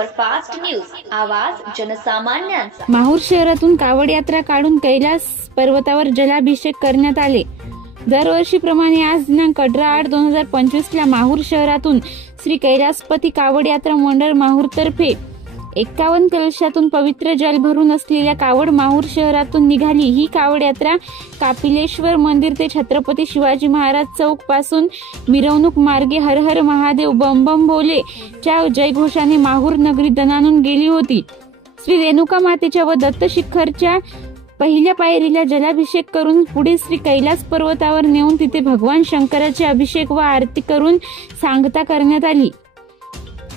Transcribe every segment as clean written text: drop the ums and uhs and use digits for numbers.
Superfast news, आवाज जनसामान्यांचा। माहूर शहरातून कावड यात्रा काढून कैलास पर्वतावर जलाभिषेक करण्यात आले। दरवर्षीप्रमाणे आज दिनांक 18/8/2025 ला माहूर शहरातून श्री कैलासपती कावड यात्रा मंडळ माहूर तर्फे 51 कलशातून पवित्र जल भरून असलेल्या कावड माहूर शहरातून निघाली। ही कावड यात्रा कापिलेश्वर मंदिर ते छत्रपती शिवाजी महाराज चौक पासून मिरवणूक मार्गे हर हर महादेव बम बम भोले च्या जयघोषाने माहूर नगरी दणाणून गेली होती। श्री रेणुका मातेच्या व दत्त शिखरच्या पहिल्या पायरीला जलाभिषेक करून पुढे श्री कैलास पर्वतावर नेऊन तिथे भगवान शंकराचे अभिषेक व आरती करून सांगता करण्यात आली।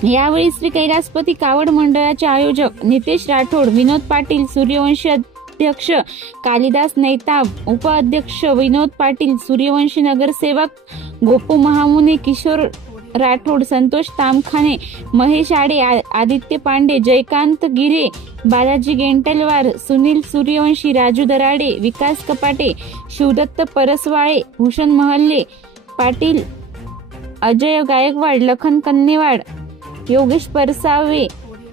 यावेळी श्री कैलासपती कावड मंडळाचे आयोजक नितेश राठोड, विनोद पाटील सूर्यवंशी, अध्यक्ष कालिदास नैताब, उपाध्यक्ष विनोद पाटील सूर्यवंशी, नगरसेवक गोपू महामुने, किशोर राठोड, संतोष तामखाने, महेश आडे, आदित्य पांडे, जयकांत गिरे, बालाजी गेंटलवार, सुनील सूर्यवंशी, राजू दराडे, विकास कपाटे, शिवदत्त परसवाळे, भूषण महल्ले पाटील, अजय गायकवाड, लखन कन्नेवाड, योगेश परसावे,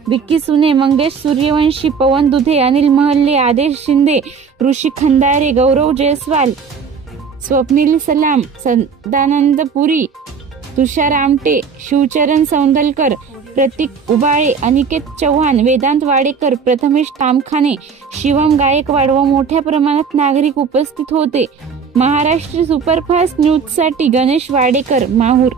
विक्की सुने, मंगेश सूर्यवंशी, पवन दुधे, अनिल महल्ले, आदेश शिंदे, ऋषी खंदारे, गौरव जयस्वाल, स्वप्नील सलाम, सदानंद पुरी, तुषार आमटे, शिवचरण सौंदलकर, प्रतीक उबाळे, अनिकेत चव्हाण, वेदांत वाडेकर, प्रथमेश तामखाने, शिवम गायकवाड व मोठ्या प्रमाणात नागरिक उपस्थित होते। महाराष्ट्र सुपरफास्ट न्यूज साठी गणेश वाडेकर, माहूर।